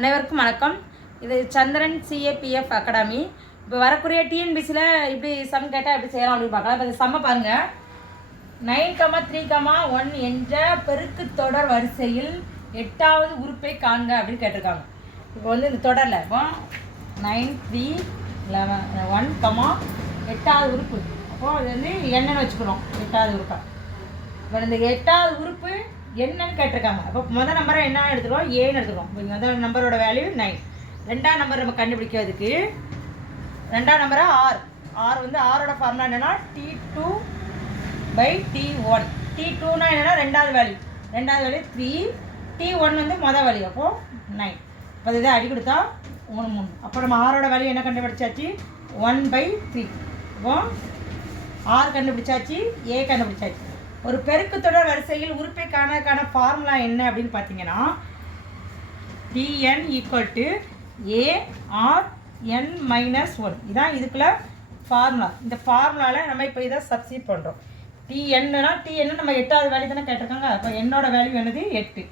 அனைவருக்கும் வணக்கம். இது சந்திரன் சிஏபிஎஃப் அகாடமி இப்போ வரக்கூடிய டிஎன்பிசியில் இப்படி சம் கேட்டால் எப்படி செய்யலாம் அப்படின்னு பார்க்கலாம். இப்போ இந்த சம்ம nine comma three comma one என்ற பெருக்கு தொடர் வரிசையில் எட்டாவது உறுப்பை காண்க அப்படின்னு கேட்டிருக்காங்க. இப்போ வந்து இந்த தொடரில் இப்போ nine three eleven one comma எட்டாவது உறுப்பு. அப்போது அது வந்து என்னென்னு வச்சுக்கணும். எட்டாவது உறுப்பை. இப்போ இந்த எட்டாவது உறுப்பு என்னன்னு கேட்டிருக்காங்க. அப்போ முதல் நம்பரை என்ன எடுத்துருவோம்? ஏன்னு எடுத்துருவோம். இப்போ முதல் நம்பரோட வேல்யூ நைன் ரெண்டாம் நம்பர் நம்ம கண்டுபிடிக்கிறதுக்கு ரெண்டாம் நம்பரை ஆர் ஆர் வந்து ஆரோட ஃபார்முலா என்னென்னா T two by T one T டூனா என்னென்னா ரெண்டாவது வேல்யூ ரெண்டாவது வேல்யூ த்ரீ டி ஒன் வந்து மொதல் வேல்யூ அப்போது நைன் இப்போ இதை அடி கொடுத்தா மூணு மூணு. அப்போ நம்ம ஆரோட வேல்யூ என்ன கண்டுபிடிச்சாச்சு? ஒன் பை த்ரீ அப்போ ஆர் கண்டுபிடிச்சாச்சு? ஏ கண்டுபிடிச்சாச்சு. ஒரு பெருக்குத்தொடர் வரிசையில் உறுப்பைக்கானக்கான ஃபார்முலா என்ன அப்படின்னு பார்த்தீங்கன்னா TN equal to AR N minus one இதான் இதுக்குள்ள ஃபார்முலா இந்த ஃபார்முலாவில் நம்ம இப்போ இதை சப்ஸ்டியூட் பண்ணுறோம் டிஎன்னா டிஎன்னு நம்ம எட்டாவது வேல்யூ தானே கேட்டிருக்காங்க. அப்போ என்னோட வேல்யூ என்னது? எட்டு.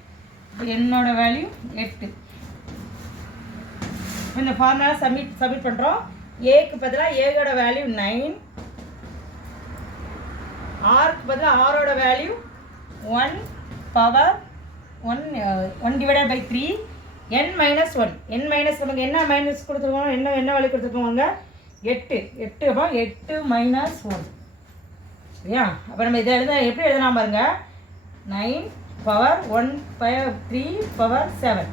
என்னோட வேல்யூ எட்டு. இந்த ஃபார்முலா சப்மிட் சப்மிட் பண்ணுறோம் ஏக்கு பதிலாக ஏயோட வேல்யூ நைன் ஆருக்கு பதிலாக ஆரோட value one power one one divided by three N minus one N minus நமக்கு என்ன மைனஸ் கொடுத்துருக்கோம்? என்ன என்ன வேல்யூ கொடுத்துருக்கோங்க எட்டு. எட்டு அப்போ எட்டு மைனஸ் ஒன் சரியா? அப்போ நம்ம இதை எழுத எப்படி எழுதலாம் பாருங்க? Nine power one by three power seven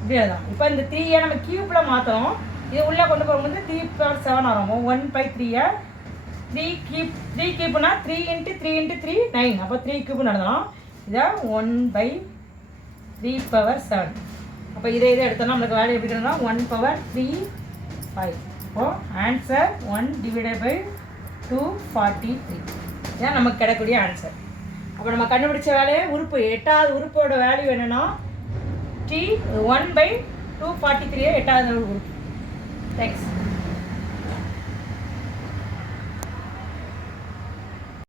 இப்படி எழுதலாம். இப்போ இந்த த்ரீயை நம்ம கியூப்பில் மாற்றணும் இது உள்ளே கொண்டு போகும்போது த்ரீ பவர் செவன் ஆகும். ஒன் பை த்ரீயை three cube three கியூப்னா three into three into three nine அப்போ த்ரீ கியூப் நடந்தோம். இதை one by three power seven அப்போ இதை இதை எடுத்தோம்னா நம்மளுக்கு வேல்யூ எப்படி கிடைக்கும்னா ஒன் பவர் த்ரீ ஃபைவ் அப்போ answer one divided by two forty three இதான் நமக்கு கிடைக்கக்கூடிய ஆன்சர் அப்போ நம்ம கண்டுபிடிச்ச வேலையை உறுப்பு எட்டாவது உறுப்போட வேல்யூ என்னென்னா T one by two forty three எட்டாவது உறுப்பு. தேங்க்ஸ்